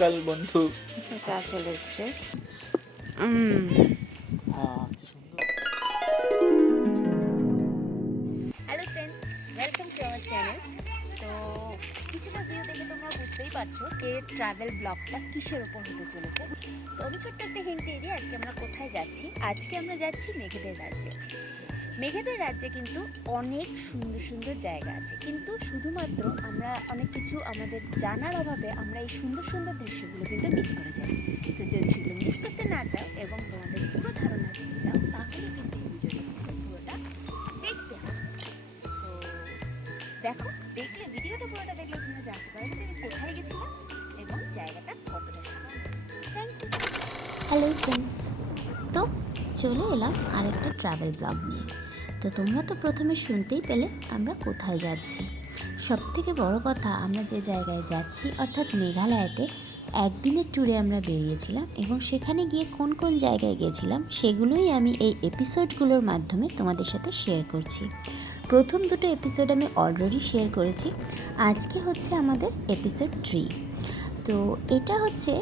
সকাল বন্ধু। চা চলে এসছে। Hello friends, welcome to our channel. তো কিছুটা ভিউ দেখে তোমরা বুঝতেই পারছো যে ট্রাভেল ব্লগটা কিসের ওপর হতে চলেছে। তো আমি ছোট্ট একটা হিন্ট দিয়ে দিই আজকে আমরা কোথায় যাচ্ছি। আজকে আমরা যাচ্ছি মেঘেদের রাজ্যে। মেঘেদের রাজ্যে কিন্তু অনেক সুন্দর সুন্দর জায়গা আছে, কিন্তু শুধুমাত্র আমরা অনেক কিছু আমাদের জানার অভাবে আমরা এই সুন্দর সুন্দর দৃশ্যগুলো কিন্তু মিস করে যাই। তো যদি সেগুলো মিস করতে না চাও এবং তোমাদের পুরো ধারণা দিতে চাও, তাহলে কিন্তু এই ভিডিওটা পুরোটা দেখতে হবে। তো দেখো, ভিডিওটা পুরোটা দেখলে তোমরা জানতে পারবে যে আমি কোথায় গেছিলাম এবং জায়গাটা কতটা সুন্দর। Thank you. হ্যালো ফ্রেন্ডস, তো চলে এলাম আরেকটা ট্রাভেল ব্লগ নিয়ে। তো তোমরা তো প্রথমে শুনতেই পেলে আমরা কোথায় যাচ্ছি। সবথেকে বড় কথা, আমরা যে জায়গায় যাচ্ছি অর্থাৎ মেঘালয়াতে একদিনের ট্যুরে আমরা বেরিয়েছিলাম এবং সেখানে গিয়ে কোন কোন জায়গায় গেছিলাম সেগুলোই আমি এই এপিসোডগুলোর মাধ্যমে তোমাদের সাথে শেয়ার করছি। প্রথম দুটো এপিসোড আমি অলরেডি শেয়ার করেছি, আজকে হচ্ছে আমাদের এপিসোড 3। তো এটা হচ্ছে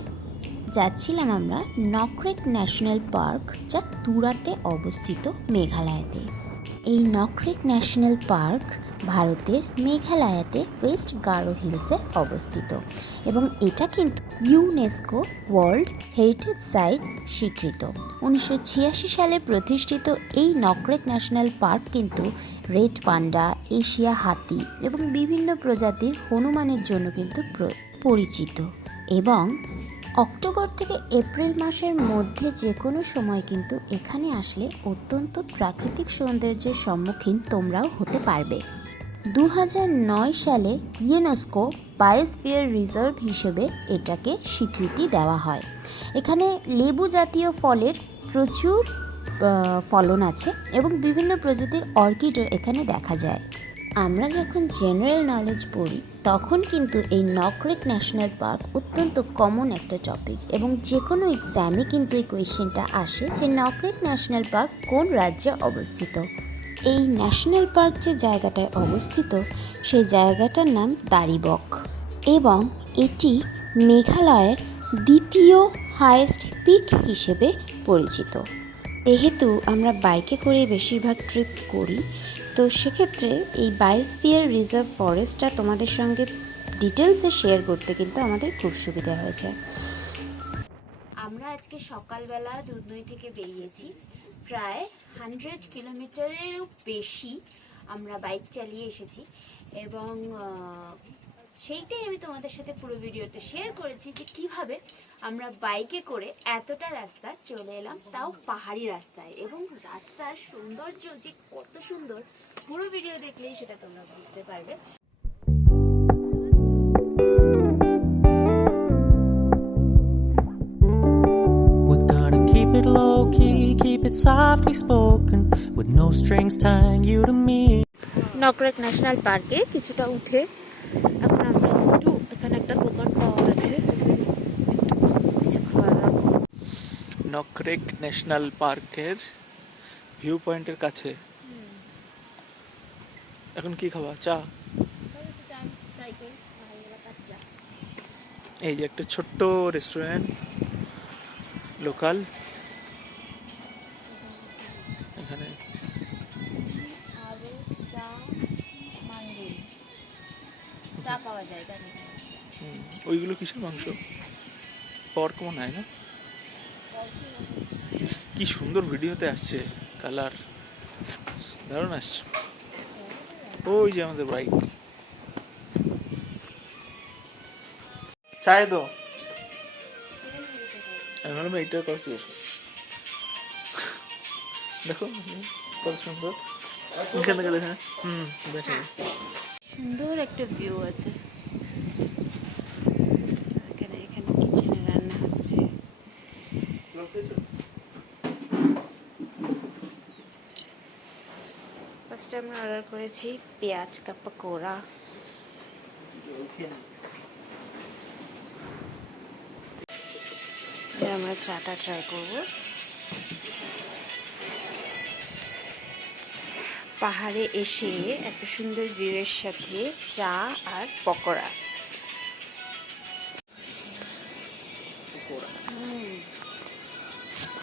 যাচ্ছিলাম আমরা নকরেক ন্যাশনাল পার্ক, যা তুরাতে অবস্থিত মেঘালয়াতে। এই নকরেক ন্যাশনাল পার্ক ভারতের মেঘালয়াতে ওয়েস্ট গারো হিলসে অবস্থিত এবং এটা কিন্তু ইউনেস্কো ওয়ার্ল্ড হেরিটেজ সাইট স্বীকৃত। 1986 সালে প্রতিষ্ঠিত এই নকরেক ন্যাশনাল পার্ক কিন্তু রেড পান্ডা, এশিয়া হাতি এবং বিভিন্ন প্রজাতির হনুমানের জন্য কিন্তু পরিচিত। এবং অক্টোবর থেকে এপ্রিল মাসের মধ্যে যে কোনো সময় কিন্তু এখানে আসলে অত্যন্ত প্রাকৃতিক সৌন্দর্যের সম্মুখীন তোমরাও হতে পারবে। 2009 সালে ইউনেস্কো বায়োস্ফিয়ার রিজার্ভ হিসেবে এটাকে স্বীকৃতি দেওয়া হয়। এখানে লেবু জাতীয় ফলের প্রচুর ফলন আছে এবং বিভিন্ন প্রজাতির অর্কিডও এখানে দেখা যায়। আমরা যখন জেনারেল নলেজ পড়ি তখন কিন্তু এই নকরেক ন্যাশনাল পার্ক অত্যন্ত কমন একটা টপিক এবং যে কোনো এক্সামে কিন্তু এই কোয়েশ্চেনটা আসে যে নকরেক ন্যাশনাল পার্ক কোন রাজ্যে অবস্থিত। এই ন্যাশনাল পার্ক যে জায়গাটায় অবস্থিত সেই জায়গাটার নাম দারিবক এবং এটি মেঘালয়ের দ্বিতীয় হাইয়েস্ট পিক হিসেবে পরিচিত। যেহেতু আমরা বাইকে করে বেশিরভাগ ট্রিপ করি, তো সেক্ষেত্রে এই বায়োস্ফিয়ার রিজার্ভ ফরেস্টটা তোমাদের সঙ্গে ডিটেলসে শেয়ার করতে কিন্তু আমাদের খুব সুবিধা হয়েছে। আমরা আজকে সকালবেলা দুধনই থেকে বেরিয়েছি। প্রায় 100 কিলোমিটারেরও বেশি আমরা বাইক চালিয়ে এসেছি এবং সেইটাই আমি তোমাদের সাথে পুরো ভিডিওতে শেয়ার করেছি যে কিভাবে আমরা বাইকে করে এতটা রাস্তা চলে এলাম, তাও পাহাড়ি রাস্তায়। এবং রাস্তার সৌন্দর্য যে কত সুন্দর, পুরো ভিডিও দেখলেই সেটা তোমরা বুঝতে পারবে। Keep it low key, keep it softly spoken, with no strings tying you to me. Nokrek national পার্কে কিছুটা উঠে এখন আমরা একটু, এখানে একটা দোকান পাওয়া গেছে, কিছু খাওয়া দাওয়া। নকরেক ন্যাশনাল পার্কের ভিউ পয়েন্টের কাছে এখন কি খাবা? চা? এই যে একটা ছোট্ট রেস্টুরেন্ট, লোকাল। এখানে চা পাওয়া যায়। ওইগুলো কিসের মাংস? পর্ক মনে হয় না? কি সুন্দর ভিডিওতে আসছে, কালার দারুণ আসছে। ওই যে আমাদের বাইক। চায় তো আমি ভাবলাম এইটার কথা জিজ্ঞেস করো। দেখো কত সুন্দর এখান থেকে দেখে। দেখে সুন্দর একটা ভিউ আছে। এখানে কিচেনে রান্না হচ্ছে। ফার্স্টে আমরা অর্ডার করেছি পেঁয়াজ কা পকোড়া। আমরা চাটা ট্রাই করব। পাহাড়ে এসে এত সুন্দর ভিউয়ের সাথে চা আর পকোড়া।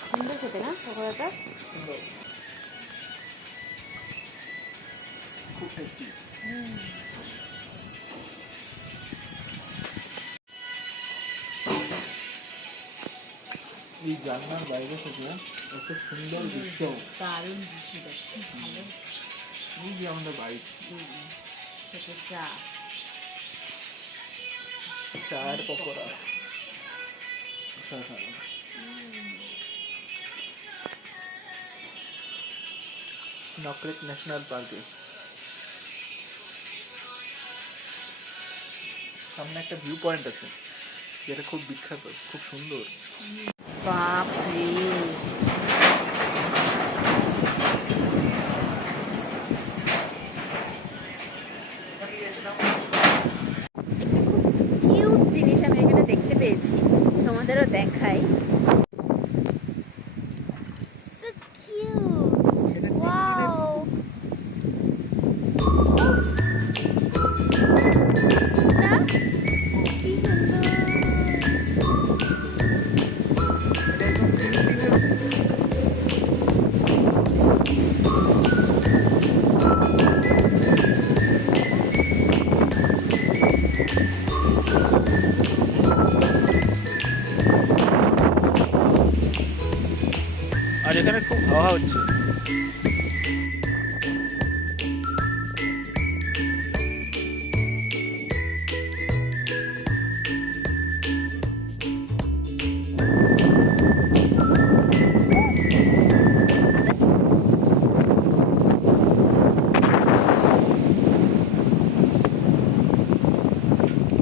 সুন্দর খেতে না পকোড়াটা? খুব টেস্টি। এই জানলার বাইরে থেকে এত সুন্দর দৃশ্য। দারুণ দৃশ্যটা, খুব ভালো। এই যে আমাদের বাড়ি, ছোট চা, চায়ের পকোড়া। নকরেক ন্যাশনাল পার্কে সামনে একটা ভিউ পয়েন্ট আছে যেটা খুব বিখ্যাত, খুব সুন্দর। বাপরে কিউট জিনিস আমি এখানে দেখতে পেয়েছি, তোমাদেরও দেখাই। So cute! Wow! না? কি আর এখানে খুব হাওয়া হচ্ছে।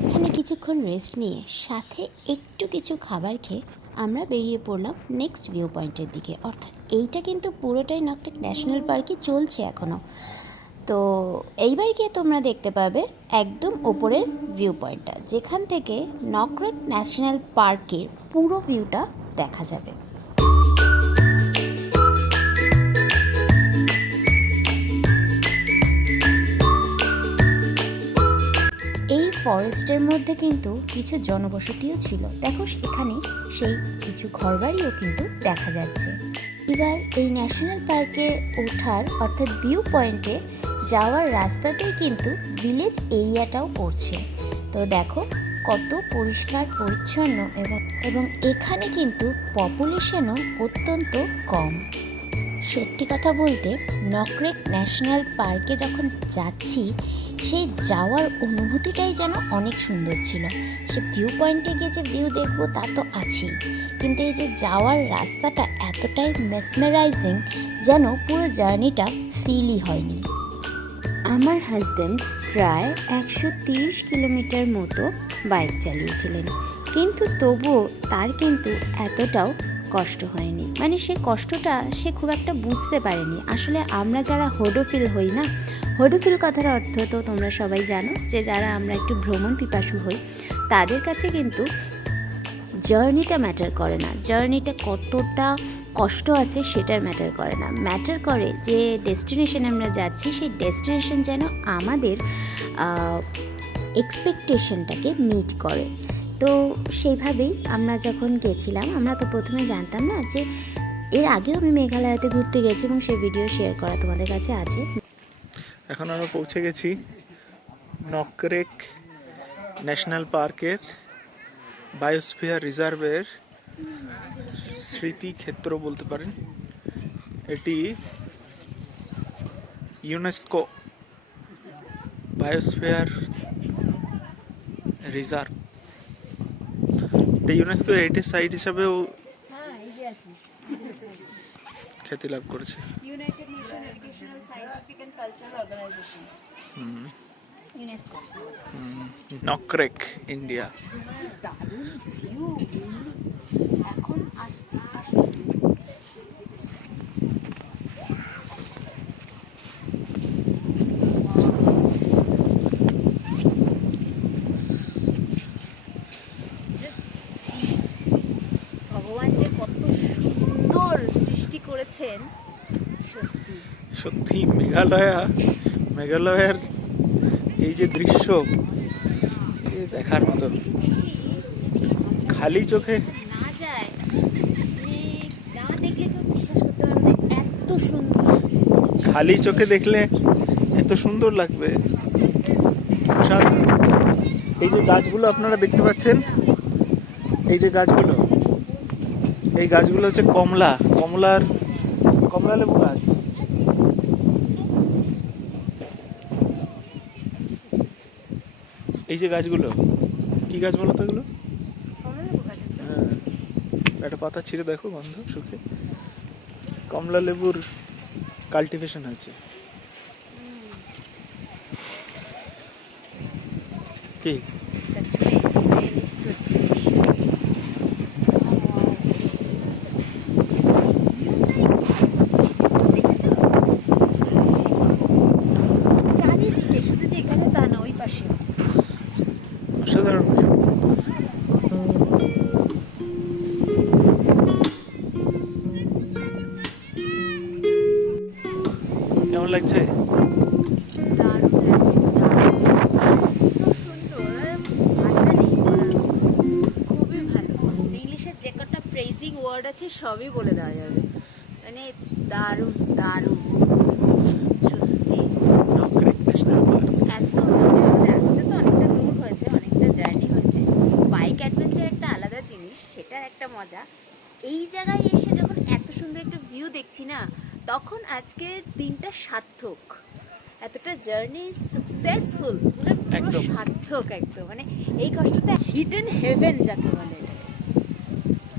এখানে কিছুক্ষণ রেস্ট নিয়ে সাথে একটু কিছু খাবার খেয়ে আমরা বেরিয়ে পড়লাম নেক্সট ভিউ পয়েন্টের দিকে। অর্থাৎ এইটা কিন্তু পুরোটাই নকরেক ন্যাশনাল পার্কে চলছে এখনও। তো এইবার গিয়ে তোমরা দেখতে পাবে একদম ওপরের ভিউ পয়েন্টটা, যেখান থেকে নকরেক ন্যাশনাল পার্কের পুরো ভিউটা দেখা যাবে। এই ফরেস্টের মধ্যে কিন্তু কিছু জনবসতিও ছিল, দেখো এখানে সেই কিছু ঘরবাড়িও কিন্তু দেখা যাচ্ছে। এবার এই ন্যাশনাল পার্কে ওঠার অর্থাৎ ভিউ পয়েন্টে যাওয়ার রাস্তাতেই কিন্তু ভিলেজ এরিয়াটাও পড়ছে। তো দেখো কত পরিষ্কার পরিচ্ছন্ন এবং এখানে কিন্তু পপুলেশনও অত্যন্ত কম। সত্যি কথা বলতে নকরেক ন্যাশনাল পার্কে যখন যাচ্ছি সেই যাওয়ার অনুভূতিটাই যেন অনেক সুন্দর ছিল। সে ভিউ পয়েন্টে গিয়ে যে ভিউ দেখবো তা তো আছেই, কিন্তু এই যে যাওয়ার রাস্তাটা এতটাই মেসমেরাইজিং যেন পুরো জার্নিটা ফিলই হয়নি। আমার হাজব্যান্ড প্রায় 130 কিলোমিটার মতো বাইক চালিয়েছিলেন, কিন্তু তবুও তার কিন্তু এতটাও কষ্ট হয়নি। মানে সে কষ্টটা সে খুব একটা বুঝতে পারেনি। আসলে আমরা যারা হোডোফিল হই না, হোডোফিল কথার অর্থ তো তোমরা সবাই জানো, যে যারা আমরা একটু ভ্রমণ পিপাসু হই তাদের কাছে কিন্তু জার্নিটা ম্যাটার করে না, জার্নিটা কতটা কষ্ট আছে সেটার ম্যাটার করে না। ম্যাটার করে যে ডেস্টিনেশনে আমরা যাচ্ছি সেই ডেস্টিনেশন যেন আমাদের এক্সপেকটেশনটাকে মিট করে। তো সেইভাবেই আমরা যখন গেছিলাম, আমরা তো প্রথমে জানতাম না যে, এর আগেও আমি মেঘালয়তে ঘুরতে গেছি এবং সেই ভিডিও শেয়ার করা তোমাদের কাছে আছে। এখন আমরা পৌঁছে গেছি নকরেক ন্যাশনাল পার্কের বায়োস্ফিয়ার রিজার্ভের স্মৃতিক্ষেত্র বলতে পারেন। এটি UNESCO biosphere reserve, UNESCO heritage site হিসাবেও খ্যাতি লাভ করেছে। United Nation Educational Scientific and Cultural Organization, UNESCO. Nokrek India. দারুণ ভিউ এখন আসছে। ভগবান যে কত সুন্দর সৃষ্টি করেছেন, সত্যি সত্যি মেঘালয়ের এই যে দৃশ্য দেখার মতো, বেশি খালি চোখে না যায়, দেখলে কেউ বিশ্বাস করতে পারবে না, এত সুন্দর। খালি চোখে দেখলে এত সুন্দর লাগবে, অসাধারণ। এই যে গাছগুলো আপনারা দেখতে পাচ্ছেন, এই যে গাছগুলো, এই গাছগুলো হচ্ছে কমলা লেবু গাছ। এই যে গাছগুলো কি গাছ বলো তো এগুলো? হ্যাঁ, একটা পাতা ছিঁড়ে দেখো, গন্ধ শুকে। কমলা লেবুর কাল্টিভেশন হয়েছে। কি सच में really sweet। দেখেছো? চারিদিকে, শুধু যে এখানে তা না, ওই পাশে। অসাধারণ। কেমন লাগছে? দারুণ লাগছে, এত সুন্দর, ভাষা নেই বলার মতো। খুবই ভালো। ইংলিশের যে কটা প্রেজিং ওয়ার্ড আছে সবই বলে দেওয়া যাবে, মানে দারুণ দারুণ সত্যি। Nokrek national park. এত যদিও আমাদের আসতে তো অনেকটা দূর হয়েছে, অনেকটা জার্নি হয়েছে। বাইক অ্যাডভেঞ্চার একটা আলাদা জিনিস, সেটার একটা মজা। এই জায়গায় এসে যখন এত সুন্দর একটা ভিউ দেখছি না, তখন আজকে দিনটা সার্থক। এতটা জার্নি সাকসেসফুল, মানে পুরো একদম। সার্থক একদম। মানে এই কষ্টটা হিডেন হেভেন যাকে বলে, এটাকে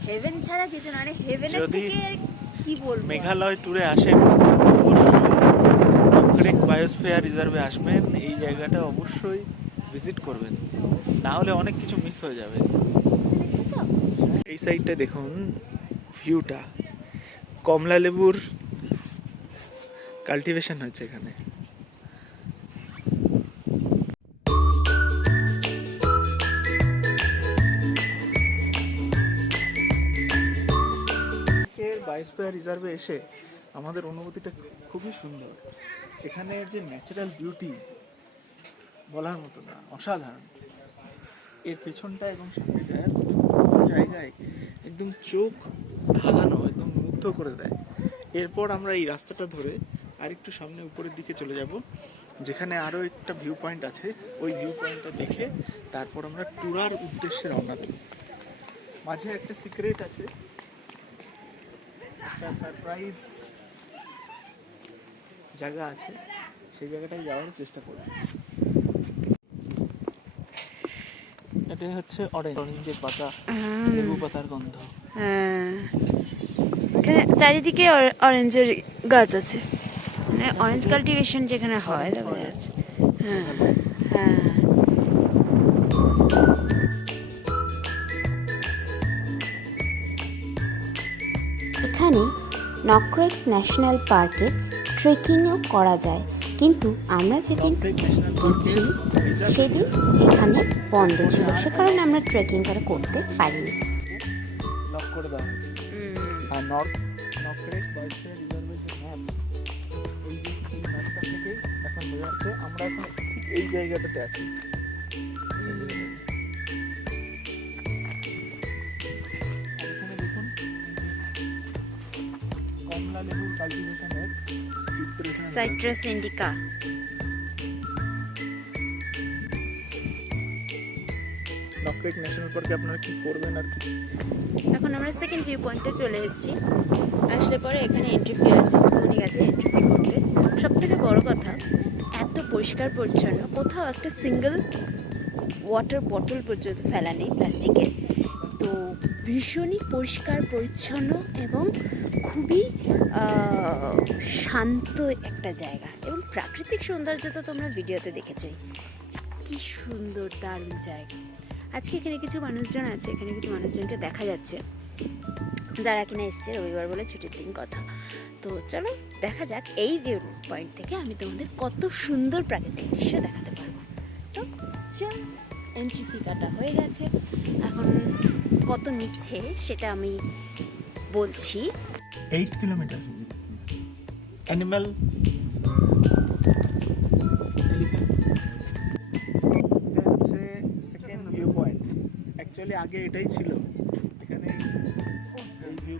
হেভেন ছাড়া কিছু না, মানে হেভেনের যদি থেকে আর কি বলবো। মেঘালয় ট্যুরে আসেন, অবশ্যই নকরেক বায়োস্ফিয়ার রিজার্ভে আসবেন। এই জায়গাটা অবশ্যই ভিজিট করবেন, না হলে অনেক কিছু মিস হয়ে যাবে। দেখেছো? এই সাইডটা দেখুন ভিউটা, কমলা লেবুর কাল্টিভেশন হচ্ছে এখানে। বায়োস্ফিয়ার রিজার্ভে এসে আমাদের অনুভূতিটা খুবই সুন্দর। এখানে যে ন্যাচারাল বিউটি বলার মতো না, অসাধারণ। এর পেছনটা এবং সামনেটা জায়গায় একদম চোখ ধাঁধানো, একদম মুগ্ধ করে দেয়। এরপর আমরা এই রাস্তাটা ধরে আরেকটু সামনে উপরের দিকে চলে যাব, যেখানে আরও একটা ভিউ পয়েন্ট আছে। ওই ভিউ পয়েন্টটা দেখে তারপর আমরা ট্যুরার উদ্দেশ্যে রওনা দেব। মাঝে একটা সিক্রেট আছে, একটা সারপ্রাইজ জায়গা আছে, সেই জায়গাটায় যাওয়ার চেষ্টা করব। এটা হচ্ছে অরেঞ্জের পাতা, লেবু পাতার গন্ধ। হ্যাঁ, এখানে চারিদিকে অরেঞ্জের গাছ আছে, মানে অরেঞ্জ কাল্টিভেশন যেখানে হয় তা বোঝা যাচ্ছে। হ্যাঁ হ্যাঁ। এখানে নকরেক ন্যাশনাল পার্কে ট্রেকিংও করা যায়, কিন্তু আমরা যেদিন গেছি সেদিন এখানে বন্ধ ছিল, সে কারণে আমরা ট্রেকিং করতে পারিনি। লক করে দেওয়া হয়েছে। আর নকরেক বায়োস্ফিয়ার রিজার্ভের যে ম্যাপ, এই ম্যাপটা থেকেই এখন বোঝা যাচ্ছে আমরা এখন ঠিক এই জায়গাটাতে আছি। আর এখানে দেখুন কমলা লেবুর কাল্টিভেশনের চিত্র এখানে সাইট্রাস ইন্ডিকা। নকরেক ন্যাশনাল পার্কে আপনারা কি করবেন আর কি। এখন আমরা সেকেন্ড ভিউ পয়েন্টে চলে এসেছি। আসলে পরে এখানে এন্ট্রি ফি আছে, ওখানে গেছে এন্ট্রি ফি করতে। সব থেকে বড় কথা, এত পরিষ্কার পরিচ্ছন্ন, কোথাও একটা সিঙ্গেল ওয়াটার বটল পর্যন্ত ফেলা নেই প্লাস্টিকের। তো ভীষণই পরিষ্কার পরিচ্ছন্ন এবং খুবই শান্ত একটা জায়গা, এবং প্রাকৃতিক সৌন্দর্য তো তোমরা ভিডিওতে দেখেছোই, কি সুন্দর দারুণ জায়গা। আজকে এখানে কিছু মানুষজন আছে, এখানে কিছু মানুষজনকে দেখা যাচ্ছে যারা কিনা এসছে, রবিবার বলে ছুটির দিন কথা। তো চলো দেখা যাক এই ভিউ পয়েন্ট থেকে আমি তোমাদের কত সুন্দর প্রাকৃতিক দৃশ্য দেখাতে পারবো। তো চল, এন্ট্রি ফি কাটা হয়ে গেছে, এখন কত নিচ্ছে সেটা আমি বলছি। 8 কিলোমিটার। Animal elephant. এটা হচ্ছে সেকেন্ড ভিউ পয়েন্ট। অ্যাকচুয়ালি আগে এটাই ছিল, এখানে এই view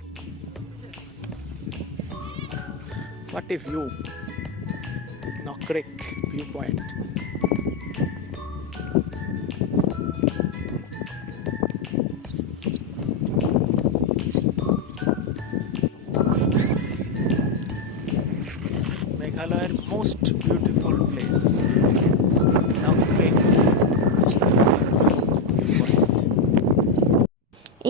What a view! Nokrek viewpoint. Meghalaya's most beautiful place. Nokrek.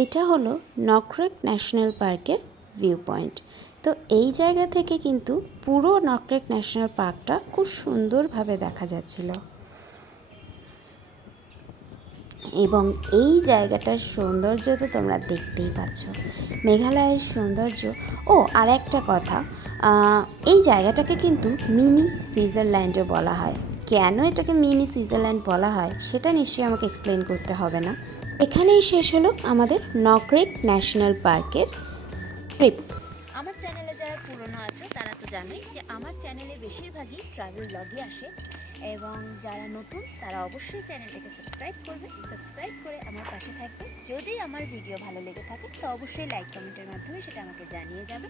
এটা হলো নকরেক ন্যাশনাল পার্কের ভিউ পয়েন্ট। তো এই জায়গা থেকে কিন্তু পুরো নকরেক ন্যাশনাল পার্কটা খুব সুন্দরভাবে দেখা যাচ্ছিল এবং এই জায়গাটার সৌন্দর্য তো তোমরা দেখতেই পাচ্ছ। মেঘালয়ের সৌন্দর্য। ও আর একটা কথা, এই জায়গাটাকে কিন্তু মিনি সুইজারল্যান্ডও বলা হয়। কেন এটাকে মিনি সুইজারল্যান্ড বলা হয় সেটা নিশ্চয়ই আমাকে এক্সপ্লেন করতে হবে না। এখানেই শেষ হলো আমাদের নকরেক ন্যাশনাল পার্কের ট্রিপ। আমার চ্যানেলে যারা পুরনো আছো তারা তো জানোই যে আমার চ্যানেলে বেশিরভাগই ট্রাভেল ব্লগই আসে, এবং যারা নতুন তারা অবশ্যই চ্যানেলটাকে সাবস্ক্রাইব করবে। সাবস্ক্রাইব করে আমার পাশে থাকবে। যদি আমার ভিডিও ভালো লেগে থাকে তো অবশ্যই লাইক কমেন্টের মাধ্যমে সেটা আমাকে জানিয়ে যাবে।